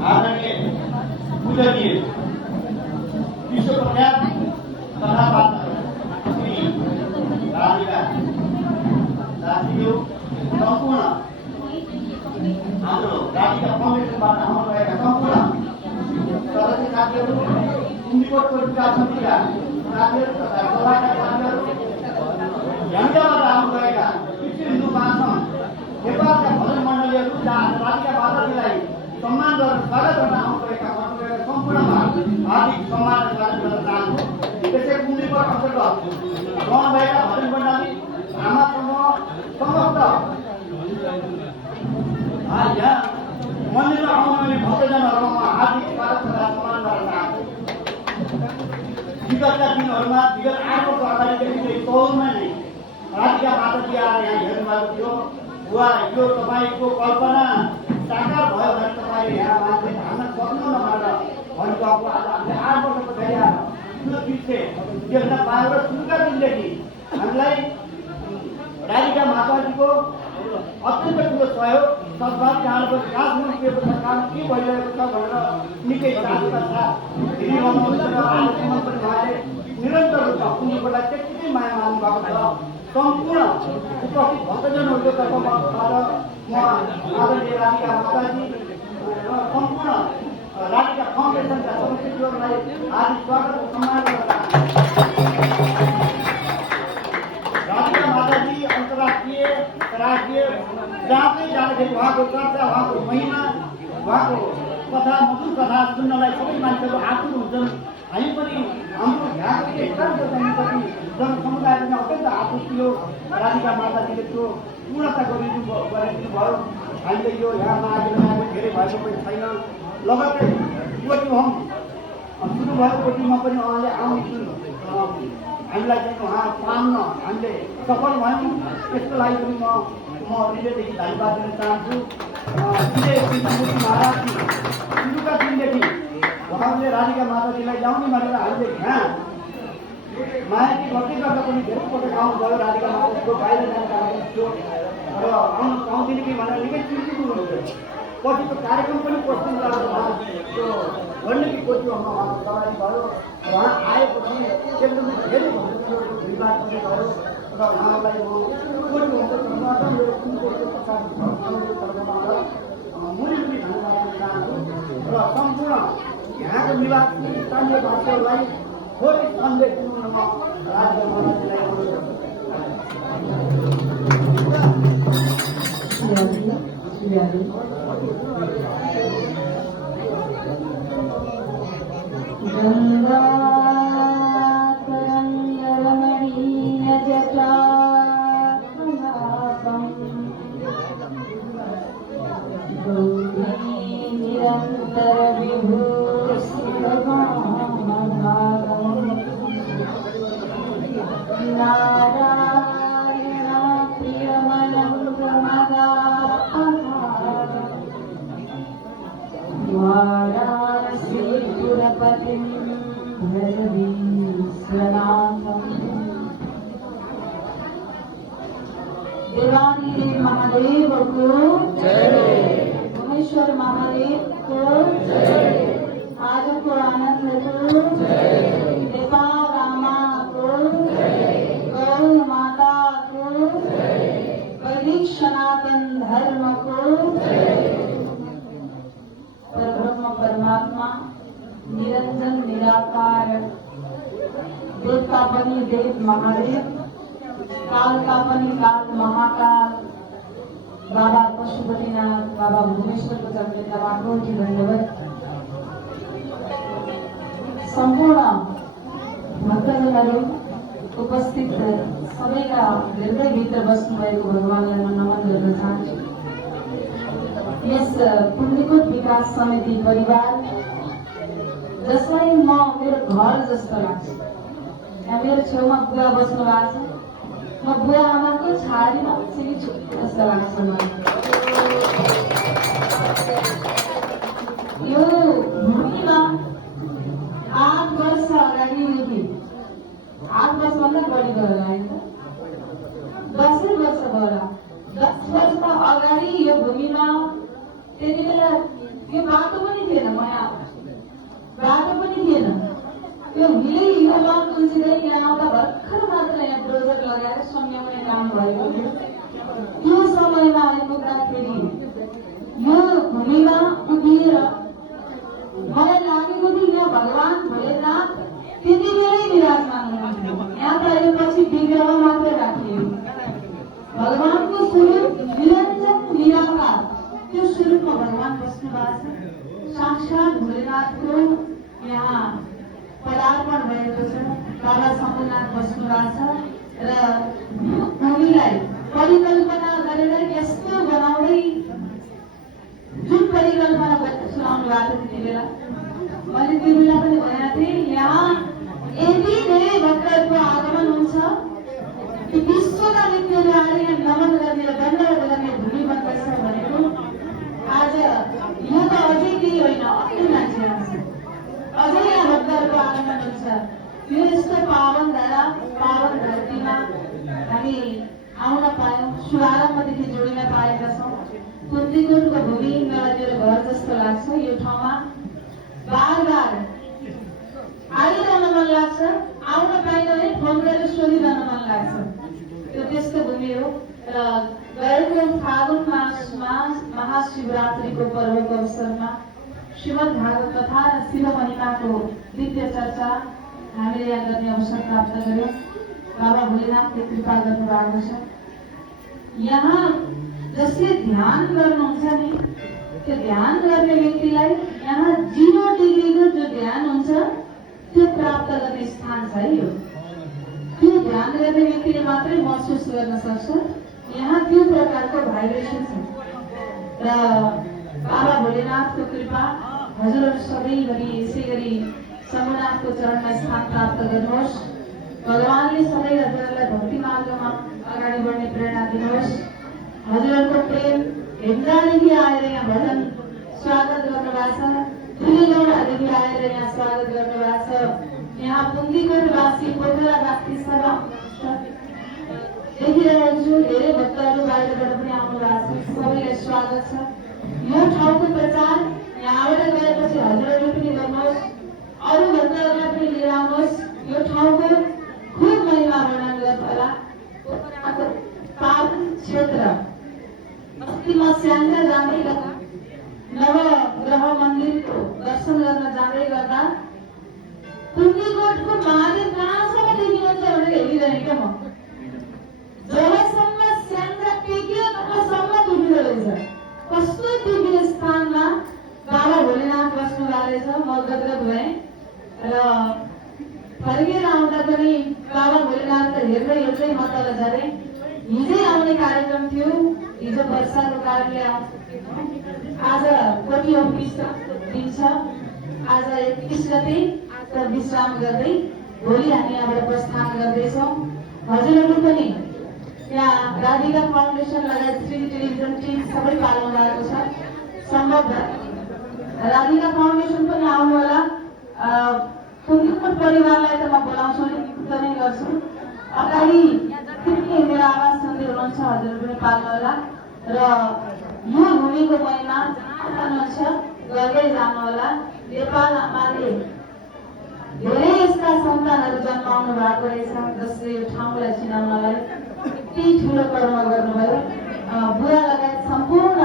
आदरणीय पूजनीय विश्व प्रख्यात कथावार्ता श्री राधिका दासीज्यू सम्पूर्ण हाम्रो राधिका फाउन्डेसनबाट आउनुभएका सम्पूर्ण सदस्य साथीहरू, कुम्भीकोटको विकास समितिका साथीहरू तथा सभाका साथीहरू, झ्याङ्जाबाट आउनुभएका कृषि हिन्दू महासङ्घ नेपालका भजन मण्डलीहरू, राधिका माताजीलाई सम्मान गरेर स्वागत गर्न आउनुभएका सम्पूर्णमा हार्दिक सम्मान र स्वागत गर्न चाहन्छु। त्यसै कुम्भीकोट अन्तर्गत रहनुभएका भजन मण्डली, आमा समूह, समस्त यहाँ मन्दिरमा आउनुहुने भक्तजनहरूमा हार्दिक स्वागत तथा सम्मान गर्न चाहन्छु। विगतका दिनहरूमा विगत 8 वर्ष अगाडिदेखि तौलमा नै राधिका माताजी आएर यहाँ हेर्नुभएको थियो। वा यो तपाईँको कल्पना साकार भयो भने तपाईँले यहाँ मान्छे हाल्न सक्नुहुन्न भनेर भन्नुभएको आज हामीले 8 वर्ष पछाडि आएर यो दृश्य देख्न पायो र सुरुका दिनदेखि हामीलाई राधिका माताजीको अत्यन्त ठुलो सहयोग सद्भाव चाडको विकास हुनुको छ, काम के भइरहेको छ भनेर निकै चाहनुका साथ हिँडिरहनुहुन्छ र आजसम्म पनि उहाँले निरन्तर रूपमा उनीहरूलाई त्यत्तिकै माया मान्नु भएको छ। सम्पूर्ण उपस्थित भक्तजनहरूको तर्फबाट म आदरणीय राधिका माताजी र सम्पूर्ण राधिका फाउन्डेसनका सदस्यहरूलाई हार्दिक स्वागत र सम्मान गर्न राधिका माताजी अन्तर्राष्ट्रिय राष्ट्रिय जहाँ पनि जाँदाखेरि उहाँको चर्चा, उहाँको महिमा, उहाँको कथा, मधुर कथा सुन्नलाई सबै मान्छेहरू आतुर हुन्छन्। हामी पनि हाम्रो यहाँको एकान्त जनसमुदाय पनि अत्यन्त आतुर थियो। राधिका माताजीले त्यो पूर्णता गरिदिनुभयो। हामीले यो यहाँ महाविद्यालयमा धेरै भएको पनि छैन। लगत्तै कोटी होम सुरु भएको कोटीमा पनि उहाँले आउनु हामीलाई चाहिँ उहाँ पाउन हामीले सफल भयौँ। त्यसको लागि पनि म हृदयदेखि धन्यवाद दिन चाहन्छु। महाराजजी सुरुका दिनदेखि उहाँले राधिका माताजीलाई ल्याउने भनेर हामीले यहाँ मायाजी गर्दै गर्दा पनि धेरै पटक आउनुभयो। राधिका माताजीको बाहिर जाने कारण थियो र आउनु पाउँदैन कि भनेर निकै चिन्तित हुनुहुन्थ्यो। पछिको कार्यक्रम पनि पोस्टिङ त्यो गण्डकी कोटीमा उहाँको सवारी भयो। उहाँ आएपछि एकदमै धेरै भक्तजनहरूको भिडभाड पनि भयो र उहाँलाई म कोटी हुन्छ तर्फबाट मेरो कुम्भीकोटको तर्फबाट मुनि पनि धन्यवाद दिन चाहन्छु र सम्पूर्ण यहाँको निवास स्थानीय वासीहरूलाई थोरै सन्देश दिनु म राज्य महाराजलाई अनुरोध गंगा तरंगरमणीय जटा कलापम गौरी निरंतर विभूषितभागम नारायण प्रियमनंगमदापहारम वाराणसीपुरपतिं भजवीश्वनाथम्। देवादिदेव महादेव को जय, उमेश्वर महादेव को जय, आजको आनंद को जय, नेपाल रामा को जय, गौ माता को जय, वैदिक सनातन धर्म को जय। परब्रह्म परमात्मा निरंजन निराकार देवता पनि देव महादेव, काल का पनि काल महाकाल बाबा पशुपतिनाथ, बाबा भुवनेश्वरको चरणमा कोटि दण्डवत। सम्पूर्ण भक्तजनहरू उपस्थित सबैका हृदयभित्र बस्नुभएको भगवानलाई म नमन गर्न चाहन्छु। यस कुम्भीकोट विकास समिति परिवार जसलाई म मेरो घर जस्तो लाग्छ। यहाँ मेरो छेउमा बुवा बस्नु भएको छ। म बुवा आमाको छाडीमा बसेकी छु जस्तो लाग्छ मलाई। यो भूमिमा 8 वर्ष अगाडिदेखि 8 वर्षभन्दा बढी भयो होला होइन, 10 वर्ष भयो होला। 10 वर्ष अगाडि यो भूमिमा त्यति बेला यो बाटो पनि थिएन। साक्षात भोलेनाथको यहाँ पदार्पण भएको छ। बाबा शम्भुनाथ बस्नुभएको छ र भूमिलाई परिकल्पना गरेर यस्तो बनाउँदै जुन परिकल्पना सुनाउनु भएको थियो त्यति बेला मैले त्यो बेला पनि भनेको थिएँ, यहाँ यति धेरै भक्तहरूको आगमन हुन्छ कि विश्वका व्यक्तिहरू आएर यहाँ नमन गर्ने र धन्यवाद गर्ने भूमि बन्दछ भनेको आज यो त अझै केही होइन, अति मान्छे आउँछ, अझै यहाँ भक्तहरूको आगमन हुन्छ। यो यस्तो पावन धारा पावन धरतीमा हामी आउन पायौँ, शुभारम्भदेखि जोडिन पाएका छौँ। कुन्तीकोटको भूमि मलाई मेरो घर जस्तो लाग्छ। यो ठाउँमा बार बार आइरहन मन लाग्छ, आउन पाइनँ भने फोन गरेर सोधिरहन मन लाग्छ। त्यो त्यस्तो भूमि हो। र गएको फागुन मासमा महाशिवरात्रिको पर्वको अवसरमा श्रीमद् भागवत कथा र शिव महिमाको दिव्य चर्चा हामीले यहाँ गर्ने अवसर प्राप्त गर्यौँ। बाबा भोलेनाथले कृपा गर्नुभएको छ। यहाँ जसले ध्यान गर्नुहुन्छ नि, त्यो ध्यान गर्ने व्यक्तिलाई यहाँ 0 डिग्रीको जो ध्यान हुन्छ त्यो प्राप्त गर्ने स्थान छ है। यो त्यो ध्यान गर्ने व्यक्तिले मात्रै महसुस गर्न सक्छ। यहाँ त्यो प्रकारको भाइब्रेसन छ र बाबा भोलेनाथको कृपा हजुरहरू सबैभरि यसै गरी शम्भुनाथको चरणमा स्थान प्राप्त गर्नुहोस्। भगवानले सधैँ हजुरहरूलाई भक्ति मार्गमा अगाडि बढ्ने प्रेरणा दिनुहोस्। हजुरहरूको प्रेम हेम्दादेखि आएर यहाँ भजन स्वागत गर्नुभएको छ, ठुलीगौडादेखि आएर यहाँ स्वागत गर्नुभएको छ। यहाँ पुन्तीकोटवासी पोखरावासी सब देखिरहेको छु, धेरै भक्तहरू बाहिरबाट पनि आउनु भएको छ, सबैलाई स्वागत छ। यो ठाउँको प्रचार यहाँबाट गएपछि हजुरहरूले पनि गर्नुहोस्, अरू भक्तहरूलाई पनि लिएर आउनुहोस्। यो ठाउँको खुब महिमा वर्णन गर्नुहोला। पावन क्षेत्र अस्तिमा स्याङ्जा जाँदै गर्दा नवग्रह मन्दिरको दर्शन गर्न जाँदै गर्दा पुण्यकोटको महादेव कहाँसम्म देखिनुहुन्छ भनेर हेरिरहेँ क्या म। जबसम्म स्याङ्जा टेक्यो तबसम्म देखिँदो रहेछ। कस्तो दिव्य स्थानमा बाबा भोलेनाथ बस्नु भएको रहेछ। म गदगद भएँ र फर्केर आउँदा पनि बाबा भोलेनाथलाई हेर्दै हेर्दै म तल झरेँ। हिजै आउने कार्यक्रम थियो, हिजो वर्षाको कारणले आज कोटी विश्रामको दिन छ। आज 31 गते त विश्राम गर्दै भोलि हामी यहाँबाट प्रस्थान गर्दैछौँ। हजुरहरू पनि यहाँ राधिका फाउन्डेसन लगायत श्री टेलिभिजन टिम सबै पाल्नु भएको छ। सम्भव राधिका फाउन्डेसन पनि आउनु होला। कुन्तीकोट परिवारलाई त म बोलाउँछु नै गर्छु। अगाडि मेरो आवाज सुन्दै हुनुहुन्छ, हजुरहरू पनि पाल्नु होला। र यो भूमिको महिमा जान्नुहुन्छ, गर्दै जानुहोला। नेपाल आमाले धेरै यस्ता सन्तानहरू जन्माउनु भएको रहेछ जसले यो ठाउँलाई चिनाउनलाई यति ठुलो कर्म गर्नुभयो। बुवा लगायत सम्पूर्ण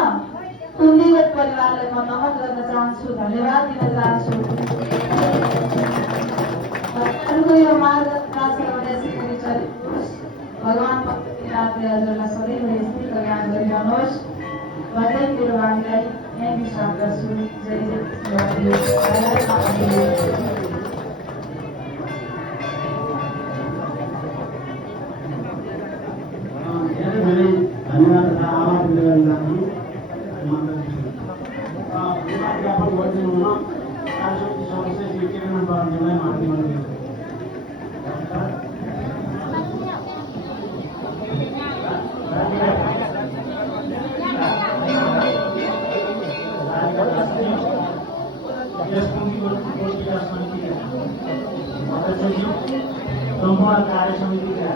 कुन्तीकोट परिवारलाई म नमन गर्न चाहन्छु, धन्यवाद दिन चाहन्छु। यो मार्ग भगवान पतिनाथले हजुरलाई सधैँभरि यस्तै कल्याण गरिरहनुहोस् भन्दै मेरो वाणीलाई यहीँ विश्राम गर्छु। जय जय धन्यवाद तथा आभार व्यक्त लागि ज्ञापन गरिदिनुमा कार्यसमिति सदस्य श्री केवल बराज्यूलाई माथि गर्नु। सम्पूर्ण कार्य समितिका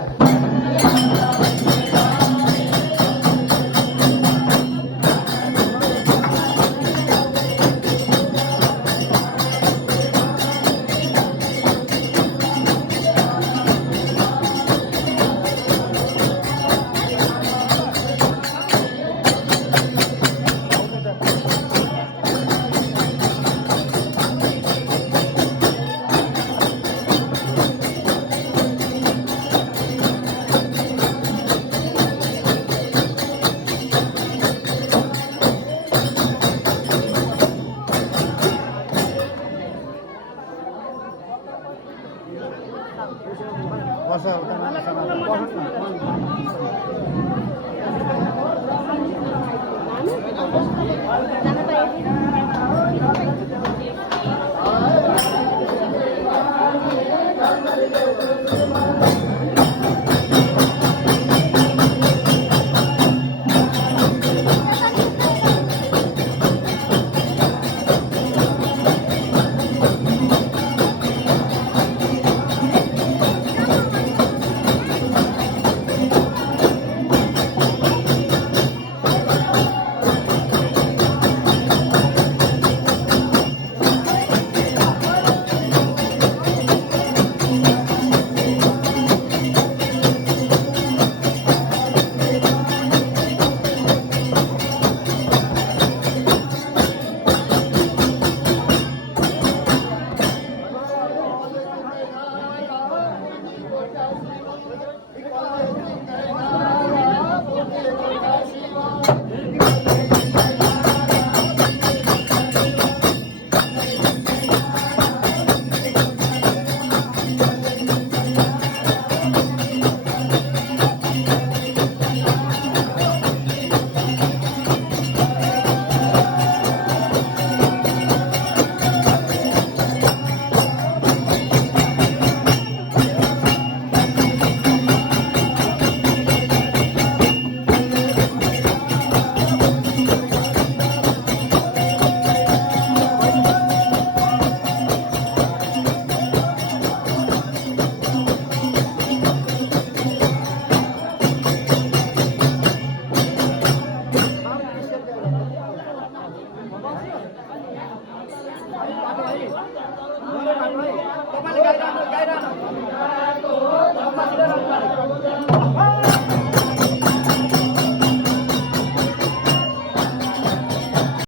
तपाईँले गाइरहनु